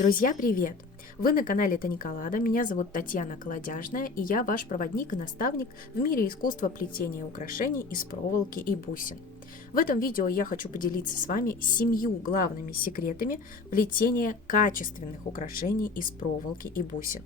Друзья, привет! Вы на канале Таниколада, меня зовут Татьяна Колодяжная, и я ваш проводник и наставник в мире искусства плетения украшений из проволоки и бусин. В этом видео я хочу поделиться с вами 7 главными секретами плетения качественных украшений из проволоки и бусин.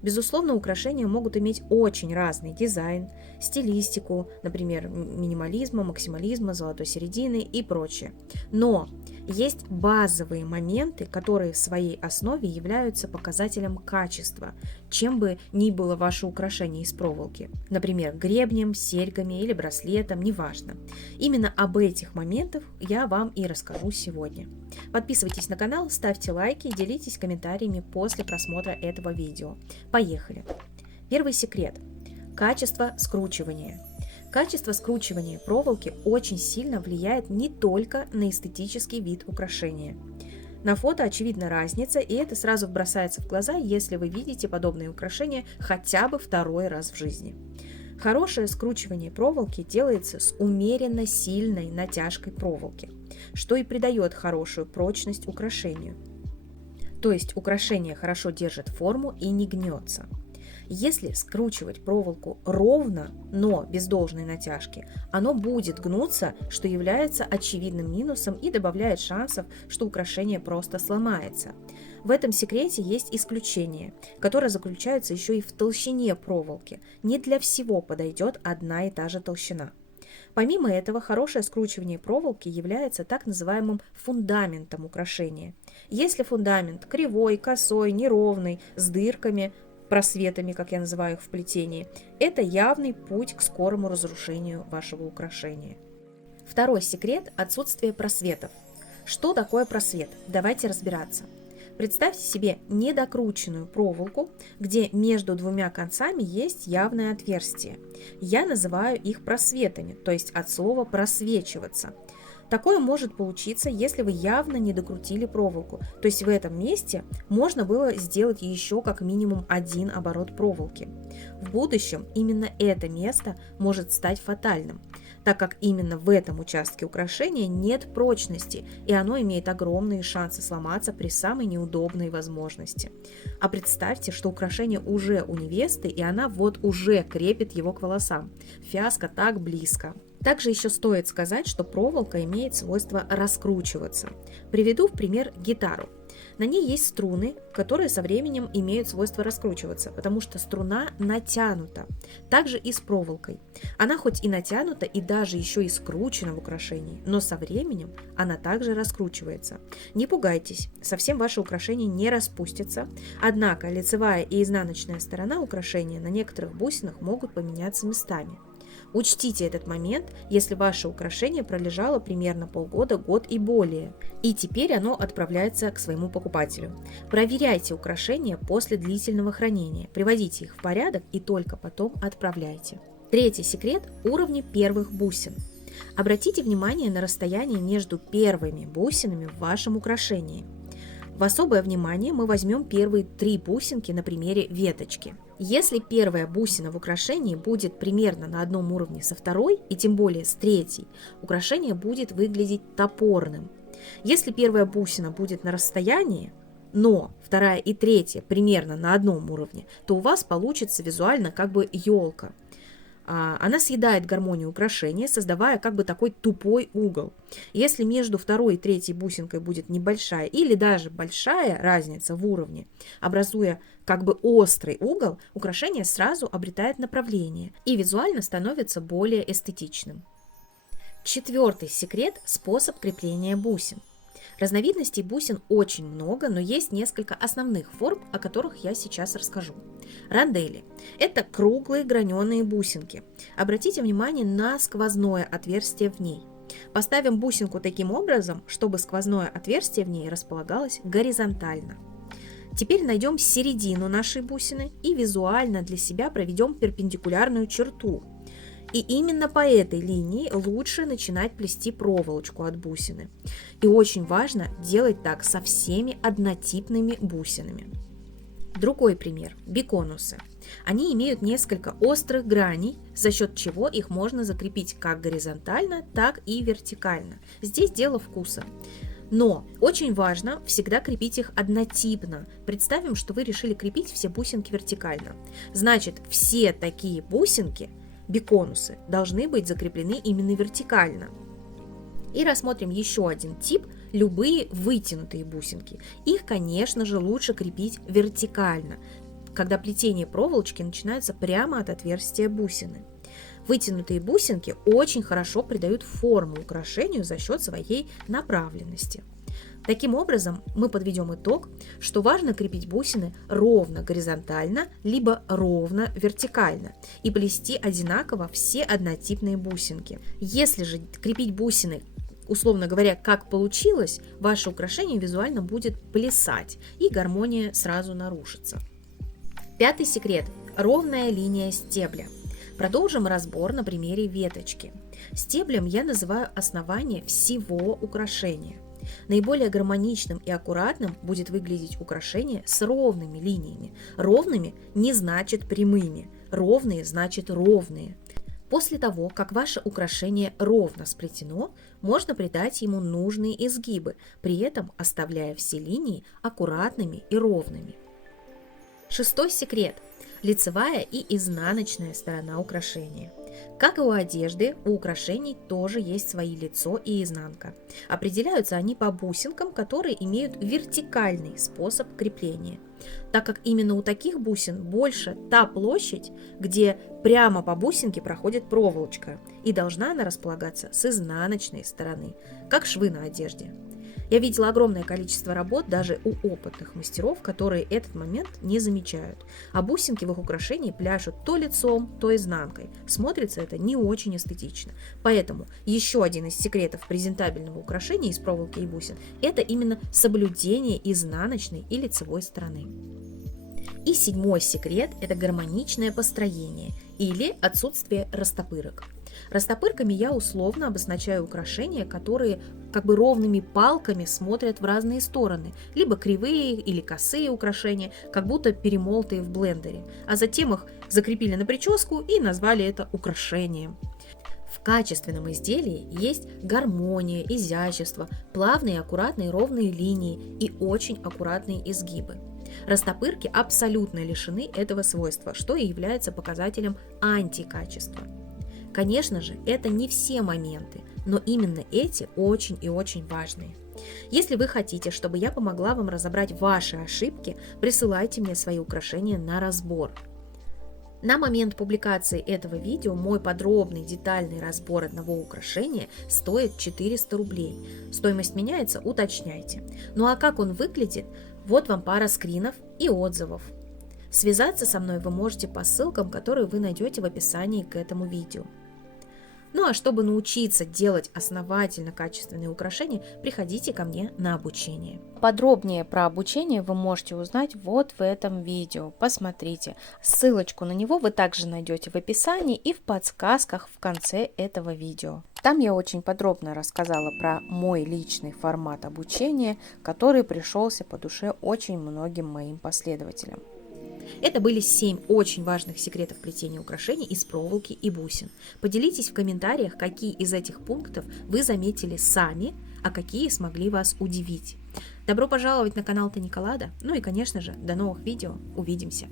Безусловно, украшения могут иметь очень разный дизайн, стилистику, например, минимализма, максимализма, золотой середины и прочее. Но есть базовые моменты, которые в своей основе являются показателем качества, чем бы ни было ваше украшение из проволоки. Например, гребнем, серьгами или браслетом, неважно. Именно об этих моментах я вам и расскажу сегодня. Подписывайтесь на канал, ставьте лайки и делитесь комментариями после просмотра этого видео. Поехали! Первый секрет – качество скручивания. Качество скручивания проволоки очень сильно влияет не только на эстетический вид украшения. На фото очевидна разница, и это сразу бросается в глаза, если вы видите подобные украшения хотя бы второй раз в жизни. Хорошее скручивание проволоки делается с умеренно сильной натяжкой проволоки, что и придает хорошую прочность украшению. То есть украшение хорошо держит форму и не гнется. Если скручивать проволоку ровно, но без должной натяжки, оно будет гнуться, что является очевидным минусом и добавляет шансов, что украшение просто сломается. В этом секрете есть исключение, которое заключается еще и в толщине проволоки. Не для всего подойдет одна и та же толщина. Помимо этого, хорошее скручивание проволоки является так называемым фундаментом украшения. Если фундамент кривой, косой, неровный, с дырками, просветами, как я называю их в плетении, это явный путь к скорому разрушению вашего украшения. Второй секрет – отсутствие просветов. Что такое просвет? Давайте разбираться. Представьте себе недокрученную проволоку, где между двумя концами есть явное отверстие. Я называю их просветами, то есть от слова «просвечиваться». Такое может получиться, если вы явно не докрутили проволоку, то есть в этом месте можно было сделать еще как минимум один оборот проволоки. В будущем именно это место может стать фатальным, так как именно в этом участке украшения нет прочности, и оно имеет огромные шансы сломаться при самой неудобной возможности. А представьте, что украшение уже у невесты, и она вот уже крепит его к волосам. Фиаско так близко. Также еще стоит сказать, что проволока имеет свойство раскручиваться. Приведу в пример гитару. На ней есть струны, которые со временем имеют свойство раскручиваться, потому что струна натянута. Также и с проволокой. Она хоть и натянута, и даже еще и скручена в украшении, но со временем она также раскручивается. Не пугайтесь, совсем ваше украшение не распустится, однако лицевая и изнаночная сторона украшения на некоторых бусинах могут поменяться местами. Учтите этот момент, если ваше украшение пролежало примерно полгода, год и более, и теперь оно отправляется к своему покупателю. Проверяйте украшения после длительного хранения, приводите их в порядок и только потом отправляйте. Третий секрет – уровни первых бусин. Обратите внимание на расстояние между первыми бусинами в вашем украшении. В особое внимание мы возьмем первые 3 бусинки на примере веточки. Если первая бусина в украшении будет примерно на одном уровне со второй, и тем более с третьей, украшение будет выглядеть топорным. Если первая бусина будет на расстоянии, но вторая и третья примерно на одном уровне, то у вас получится визуально как бы елка. Она съедает гармонию украшения, создавая как бы такой тупой угол. Если между второй и третьей бусинкой будет небольшая или даже большая разница в уровне, образуя как бы острый угол, украшение сразу обретает направление и визуально становится более эстетичным. Четвертый секрет – способ крепления бусин. Разновидностей бусин очень много, но есть несколько основных форм, о которых я сейчас расскажу. Рандели – это круглые граненые бусинки. Обратите внимание на сквозное отверстие в ней. Поставим бусинку таким образом, чтобы сквозное отверстие в ней располагалось горизонтально. Теперь найдем середину нашей бусины и визуально для себя проведем перпендикулярную черту. И именно по этой линии лучше начинать плести проволочку от бусины. И очень важно делать так со всеми однотипными бусинами. Другой пример – биконусы. Они имеют несколько острых граней, за счет чего их можно закрепить как горизонтально, так и вертикально. Здесь дело вкуса. Но очень важно всегда крепить их однотипно. Представим, что вы решили крепить все бусинки вертикально. Значит, все такие бусинки, биконусы, должны быть закреплены именно вертикально. И рассмотрим еще один тип – любые вытянутые бусинки. Их, конечно же, лучше крепить вертикально, когда плетение проволочки начинается прямо от отверстия бусины. Вытянутые бусинки очень хорошо придают форму украшению за счет своей направленности. Таким образом, мы подведем итог, что важно крепить бусины ровно горизонтально, либо ровно вертикально и плести одинаково все однотипные бусинки. Если же крепить бусины, условно говоря, как получилось, ваше украшение визуально будет плясать, и гармония сразу нарушится. Пятый секрет – ровная линия стебля. Продолжим разбор на примере веточки. Стеблем я называю основание всего украшения. Наиболее гармоничным и аккуратным будет выглядеть украшение с ровными линиями. Ровными не значит прямыми, ровные значит ровные. После того, как ваше украшение ровно сплетено, можно придать ему нужные изгибы, при этом оставляя все линии аккуратными и ровными. Шестой секрет – лицевая и изнаночная сторона украшения. Как и у одежды, у украшений тоже есть свои лицо и изнанка. Определяются они по бусинкам, которые имеют вертикальный способ крепления, так как именно у таких бусин больше та площадь, где прямо по бусинке проходит проволочка, и должна она располагаться с изнаночной стороны, как швы на одежде. Я видела огромное количество работ даже у опытных мастеров, которые этот момент не замечают, а бусинки в их украшении пляшут то лицом, то изнанкой. Смотрится это не очень эстетично. Поэтому еще один из секретов презентабельного украшения из проволоки и бусин – это именно соблюдение изнаночной и лицевой стороны. И седьмой секрет – это гармоничное построение или отсутствие растопырок. Растопырками я условно обозначаю украшения, которые как бы ровными палками смотрят в разные стороны, либо кривые или косые украшения, как будто перемолотые в блендере, а затем их закрепили на прическу и назвали это украшением. В качественном изделии есть гармония, изящество, плавные, аккуратные, ровные линии и очень аккуратные изгибы. Растопырки абсолютно лишены этого свойства, что и является показателем антикачества. Конечно же, это не все моменты, но именно эти очень и очень важные. Если вы хотите, чтобы я помогла вам разобрать ваши ошибки, присылайте мне свои украшения на разбор. На момент публикации этого видео мой подробный детальный разбор одного украшения стоит 400 рублей. Стоимость меняется, уточняйте. Ну а как он выглядит? Вот вам пара скринов и отзывов. Связаться со мной вы можете по ссылкам, которые вы найдете в описании к этому видео. Ну а чтобы научиться делать основательно качественные украшения, приходите ко мне на обучение. Подробнее про обучение вы можете узнать вот в этом видео. Посмотрите. Ссылочку на него вы также найдете в описании и в подсказках в конце этого видео. Там я очень подробно рассказала про мой личный формат обучения, который пришелся по душе очень многим моим последователям. Это были 7 очень важных секретов плетения украшений из проволоки и бусин. Поделитесь в комментариях, какие из этих пунктов вы заметили сами, а какие смогли вас удивить. Добро пожаловать на канал Таникалада, ну и, конечно же, до новых видео, увидимся!